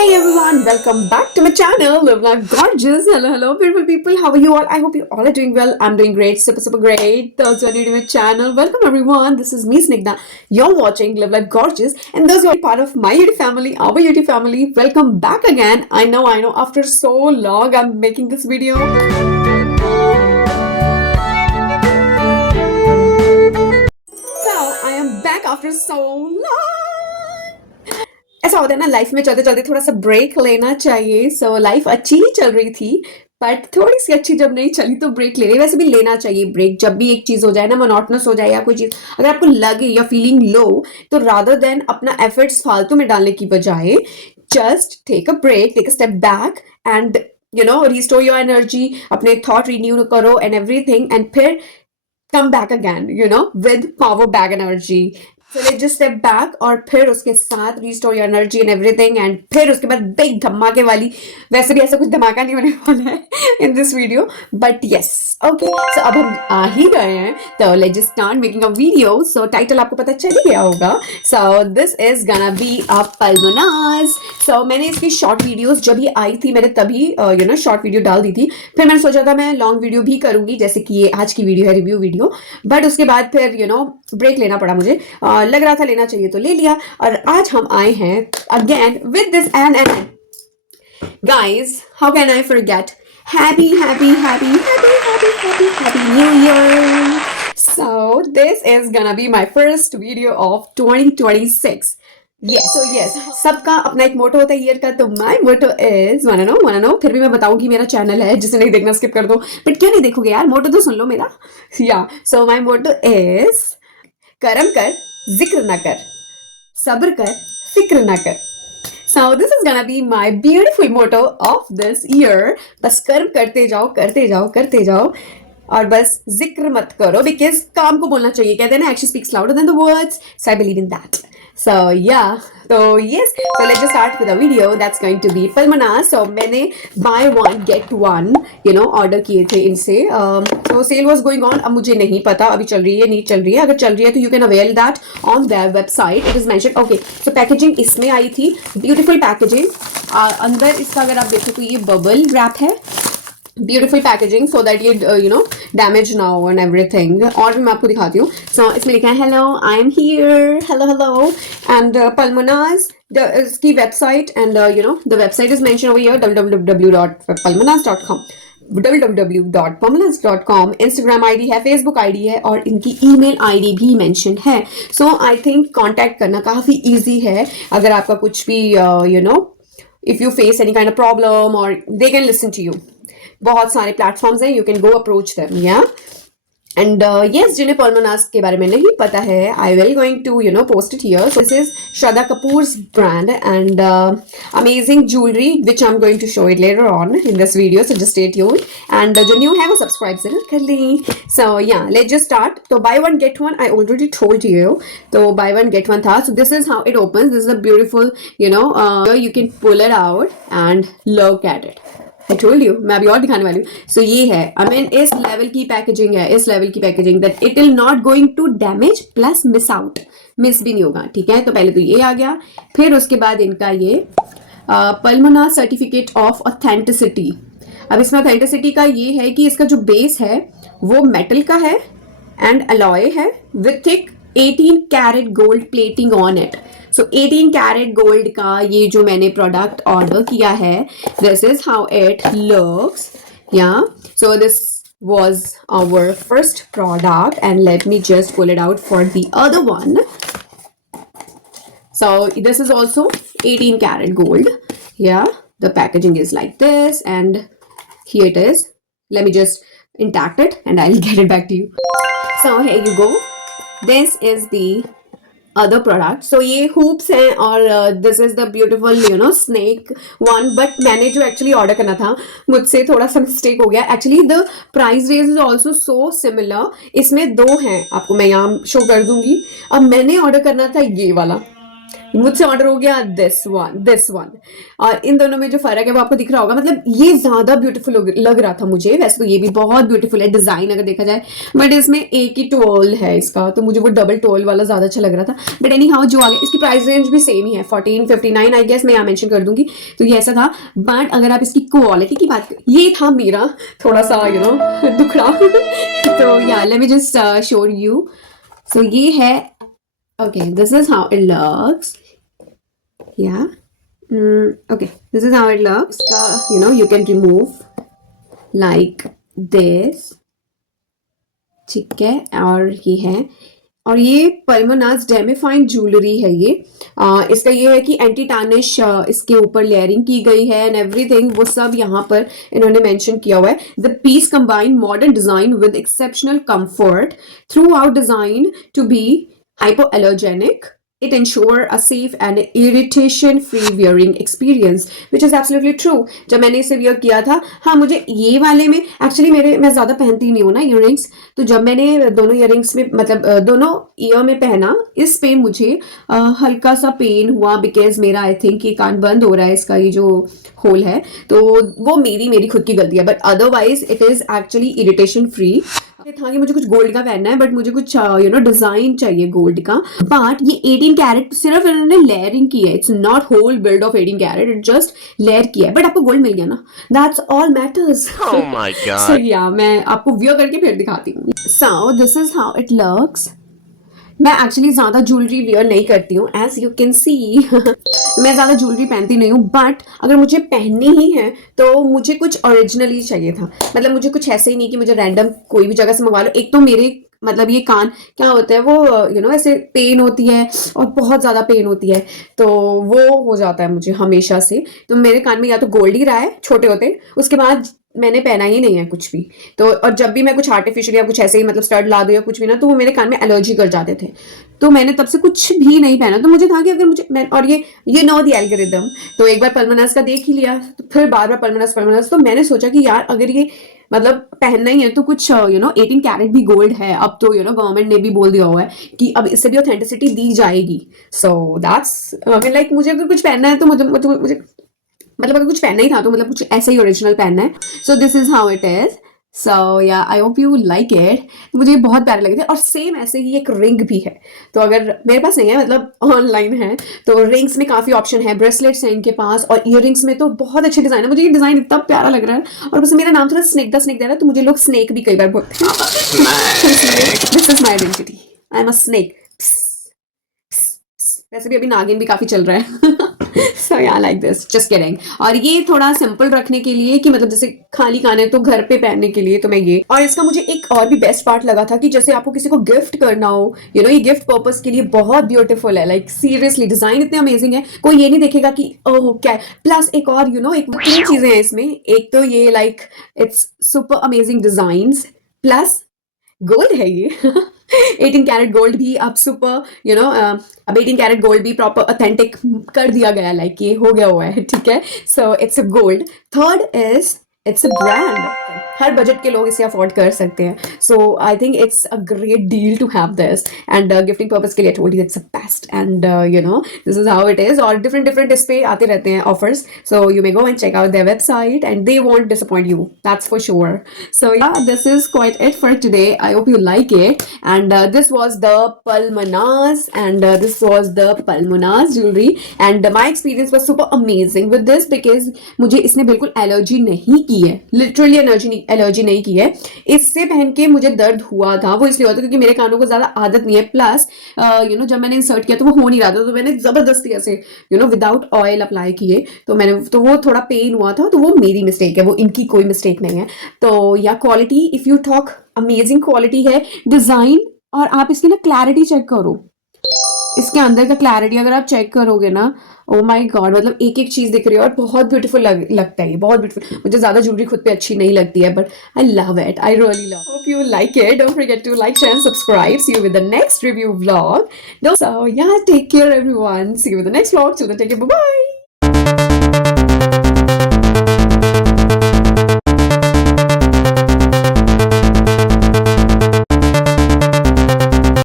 Hey everyone, welcome back to my channel, Live Life Gorgeous. Hello, beautiful people. How are you all? I hope you all are doing well. I'm doing great, super great. Those who are new to my channel, welcome everyone. This is me, Snigdha. You're watching Live Life Gorgeous, and those who are part of my YouTube family, our YouTube family, welcome back again. I know. After so long, I'm making this video. So I am back after so long. ऐसा होता है ना life में चलते चलते थोड़ा सा break लेना चाहिए. सो लाइफ अच्छी ही चल रही थी बट थोड़ी सी अच्छी जब नहीं चली तो ब्रेक ले रही. वैसे भी लेना चाहिए ब्रेक. जब भी एक चीज हो जाए ना, मोनोटोनस हो जाए या कोई चीज अगर आपको लगे या फीलिंग लो, तो रादर देन अपना एफर्ट्स फालतू में डालने की बजाय just take a break, take a step back and restore your energy, अपने थॉट रिन्यू करो एंड एवरीथिंग, एंड फिर come back again, with power back energy. So let's just step back और फिर उसके साथ restore your energy and everything, and फिर उसके बाद big धमाके वाली. वैसे भी ऐसा कुछ धमाका नहीं होने वाला है in this video, but yes, okay. So अब हम आ ही गए हैं, तो let's just start making a video. So title आपको पता चल ही गया होगा. So this is gonna be a Pulmonaz. So मैंने इसकी short videos जब ये आई थी मैंने तभी short video डाल दी थी. फिर मैंने सोचा था मैं long video भी करूंगी, जैसे कि ये आज की वीडियो है, रिव्यू वीडियो. बट उसके बाद फिर ब्रेक लेना पड़ा मुझे. लग रहा था लेना चाहिए तो ले लिया, और आज हम आए हैं again with this and guys, how can I forget happy new year. So this is gonna be my first video of 2026. yes, सबका अपना एक मोटो होता है ईयर का. तो my motto is wanna know. फिर भी मैं बताऊंगी मेरा चैनल है, जिसे नहीं देखना स्किप कर दो. बट क्यों नहीं देखोगे यार, मोटो तो सुन लो मेरा. सो माय मोटो इज कर्म कर, जिक्र ना कर, सब्र कर, फिक्र ना कर. So this is gonna be my beautiful motto of this year. बस कर्म करते जाओ और बस जिक्र मत करो, बिकॉज काम को बोलना चाहिए. कहते हैं ना, action speaks louder than the words. So I believe in that. So yeah, so yes, so let's just start with a video that's going to be Pulmonaz. So मैंने buy one get one order किए थे इनसे. So sale was going on. अब मुझे नहीं पता अभी चल रही है नहीं चल रही है. अगर चल रही है तो you can avail that on their website. It is mentioned. Okay, so packaging इसमें आई थी, beautiful packaging. अंदर इसका अगर आप देखो तो ये bubble wrap है. ब्यूटिफुल पैकेजिंग सो दैट ये डैमेज ना हो एंड एवरीथिंग. और भी मैं आपको दिखाती हूँ. सो इसमें लिखा है hello I am here, hello and Pulmonaz इसकी website, and the website is mention over here, www.pulmonaz.com, www.pulmonaz.com. Instagram ID है, फेसबुक आईडी है, और इनकी ईमेल आईडी भी मेंशन है. सो आई थिंक कांटेक्ट करना काफ़ी ईजी है. अगर आपका कुछ भी if you face any kind of problem, और they can listen to you. बहुत सारे प्लेटफॉर्म्स हैं, you can go approach them. And yes, जिन्हें Pulmonaz के बारे में नहीं पता है, I will going to post it here. So this is Shraddha Kapoor's brand and amazing jewellery which I am going to show it later on in this video. So just stay tuned, and जो new है वो subscribe जरूर कर लें. So yeah let's just start. तो buy one get one I already told you. तो buy one get one था. So this is how it opens. This is a beautiful you can pull it out and look at it. I told you, मैं अभी और दिखाने वाली हूँ. सो ये है, इस लेवल की पैकेजिंग है, इस लेवल की packaging that it will not going to damage plus miss out. Miss भी नहीं होगा, ठीक है. तो पहले तो ये आ गया, फिर उसके बाद इनका ये Pulmonaz सर्टिफिकेट ऑफ ऑथेंटिसिटी. अब इसमें ऑथेंटिसिटी का ये है कि इसका जो बेस है वो मेटल का है एंड अलॉय है with thick 18 carat gold plating on it. So 18 carat gold का ये जो मैंने प्रोडक्ट ऑर्डर किया है, this is how it looks. So this was our first product, and let me just pull it out for the other one. So this is also 18 karat gold. The packaging is like this, and here it is. Let me just intact it and I'll get it back to you. So here you go. This is the other product. So ये hoops हैं, और this is the beautiful snake one. But मैंने जो actually order करना था, मुझसे थोड़ा सा mistake हो गया. Actually the price range is also so similar. इसमें दो हैं, आपको मैं यहाँ show कर दूंगी. अब मैंने order करना था ये वाला, मुझसे ऑर्डर हो गया दिस वन। और इन दोनों में जो फर्क है वो आपको दिख रहा होगा, मतलब ये ज्यादा ब्यूटीफुल लग रहा था मुझे, वैसे तो ये भी बहुत ब्यूटीफुल है डिजाइन अगर देखा जाए, बट इसमें एक ही टोल है इसका, तो मुझे वो डबल टोल वाला ज्यादा अच्छा लग रहा था। बट एनी हाउ जो आगे इसकी प्राइस रेंज भी सेम ही है 1459 आई गेस, मैं यहाँ मेंशन कर दूंगी। तो ये ऐसा था। बट अगर आप इसकी क्वालिटी की बात करें, ये था मेरा थोड़ा सा दुखड़ा तो yeah let me just show you. So ये है, okay, this is how it looks. Yeah. Okay, this is how it looks. You can remove like this. ठीक है, और ये है, और ये पल्मोनाज डेमिफाइन ज्वेलरी है ये। इसका ये है कि एंटी टार्निश इसके ऊपर लेयरिंग की गई है एंड एवरीथिंग, वो सब यहाँ पर इन्होंने मेंशन किया हुआ है। The piece combine modern design with exceptional comfort throughout, design to be hypoallergenic. It ensure a safe and irritation-free wearing experience, which is absolutely true. जब मैंने इसे वियर किया था, हाँ मुझे ये वाले में एक्चुअली मैं ज्यादा पहनती नहीं हूँ ना इयररिंग्स, तो जब मैंने दोनों इयररिंग्स में मतलब दोनों ईयर में पहना, इस पे मुझे हल्का सा पेन हुआ बिकॉज मेरा आई थिंक ये कान बंद हो रहा है, इसका ये जो होल है, तो वो मेरी खुद की गलती है, but otherwise it is actually irritation free. था कि मुझे कुछ गोल्ड का पहनना है, बट मुझे कुछ डिजाइन चाहिए गोल्ड का, बट ये 18 कैरेट सिर्फ इन्होंने लेयरिंग की है, it's not whole build of 18 carat, it just layer किया है, बट आपको गोल्ड मिल गया ना, that's all matters. Oh my God. So yeah मैं आपको वियर करके फिर दिखाती हूँ। So this is how it looks. मैं एक्चुअली ज्यादा ज्वेलरी वियर नहीं करती हूँ, एज यू कैन सी मैं ज्यादा ज्वेलरी पहनती नहीं हूँ, बट अगर मुझे पहननी ही है तो मुझे कुछ ओरिजिनली चाहिए था, मतलब मुझे कुछ ऐसे ही नहीं कि मुझे रैंडम कोई भी जगह से मंगवा लो। एक तो मेरे मतलब ये कान क्या होता है, वो ऐसे पेन होती है और बहुत ज्यादा पेन होती है, तो वो हो जाता है मुझे हमेशा से। तो मेरे कान में या तो गोल्ड ही रहा है छोटे होते, उसके बाद मैंने पहना ही नहीं है कुछ भी, तो और जब भी मैं कुछ आर्टिफिशियल या कुछ ऐसे ही मतलब स्टड ला दूं या कुछ भी ना, तो वो मेरे कान में एलर्जी कर जाते थे, तो मैंने तब से कुछ भी नहीं पहना। तो मुझे था कि अगर और ये नो दी एल्गोरिदम, तो एक बार पल्मोनास का देख ही लिया, तो फिर बार बार पल्मोनास, तो मैंने सोचा कि यार अगर ये मतलब पहनना ही है तो कुछ 18 कैरेट भी गोल्ड है अब तो, गवर्नमेंट ने भी बोल दिया हुआ है कि अब इससे भी ऑथेंटिसिटी दी जाएगी। सो दैट्स लाइक मुझे अगर कुछ पहनना है तो मुझे मतलब अगर कुछ पहनना ही था तो मतलब कुछ ऐसा ही ओरिजिनल पहनना है। So this is how it is. So yeah I hope you like it. मुझे बहुत प्यारे लगे थे, और सेम ऐसे ही एक रिंग भी है, तो अगर मेरे पास नहीं है मतलब ऑनलाइन है, तो रिंग्स में काफी ऑप्शन है, ब्रेसलेट्स हैं इनके पास, और इयररिंग्स में तो बहुत अच्छे डिजाइन है। मुझे ये डिजाइन इतना प्यारा लग रहा है, और बस मेरा नाम थोड़ा स्नेक द स्नेक दे रहा है, तो मुझे लोग स्नेक भी कई बार बोलते हैं। This is my identity, I am a snake. वैसे भी अभी नागिन भी काफी चल रहा है। सो या लाइक दिस, जस्ट किडिंग। और ये थोड़ा सिंपल रखने के लिए कि मतलब जैसे खाली खाने तो घर पे पहनने के लिए, तो मैं ये, और इसका मुझे एक और भी बेस्ट पार्ट लगा था कि जैसे आपको किसी को गिफ्ट करना हो, ये गिफ्ट पर्पस के लिए बहुत ब्यूटीफुल है, लाइक सीरियसली डिजाइन इतने अमेजिंग है, कोई ये नहीं देखेगा कि ओह क्या है। प्लस एक और एक 3 चीजें हैं इसमें, एक तो ये like it's super amazing design, plus gold है ये। 18 कैरेट गोल्ड भी अब सुपर अब 18 कैरेट गोल्ड भी प्रॉपर ऑथेंटिक कर दिया गया, लाइक ये हो गया हुआ है, ठीक है। So it's a gold. Third is it's a brand, हर बजट के लोग इसे अफोर्ड कर सकते हैं, so I think it's a great deal to have this, and gifting purpose के लिए told you it's a best, and this is how it is. और डिफरेंट इस पे आते रहते हैं offers, so you may go and check out their website and they won't disappoint you, that's for sure. So yeah this is quite it for today, I hope you like it, and this was the Palmonas, and this was the Palmonas jewellery, and my experience was super amazing with this, because मुझे इसने बिल्कुल allergy नहीं की है, literally allergy नहीं की है। इससे पहन के मुझे दर्द हुआ था, वो इसलिए हुआ था क्योंकि मेरे कानों को ज्यादा आदत नहीं है, प्लस जब मैंने इंसर्ट किया तो वो हो नहीं रहा था, तो मैंने जबरदस्ती ऐसे विदाउट ऑयल अप्लाई किए, तो वो थोड़ा पेन हुआ था, तो वो मेरी मिस्टेक है, वो इनकी कोई मिस्टेक नहीं है। तो या quality, if you talk, amazing quality है, डिजाइन, और आप इसकी ना क्लैरिटी चेक करो, इसके अंदर का क्लैरिटी अगर आप चेक करोगे ना, ओ माय गॉड, मतलब एक एक चीज दिख रही है, और बहुत ब्यूटीफुल लगता है ये, बहुत ब्यूटीफुल। मुझे ज्यादा ज्वेलरी खुद पे अच्छी नहीं लगती है, but I love it, I really love. Hope you like it, don't forget to like, share and subscribe. See you with the next review vlog. So yeah, take care everyone, see you with the next vlog, till then take care, bye bye.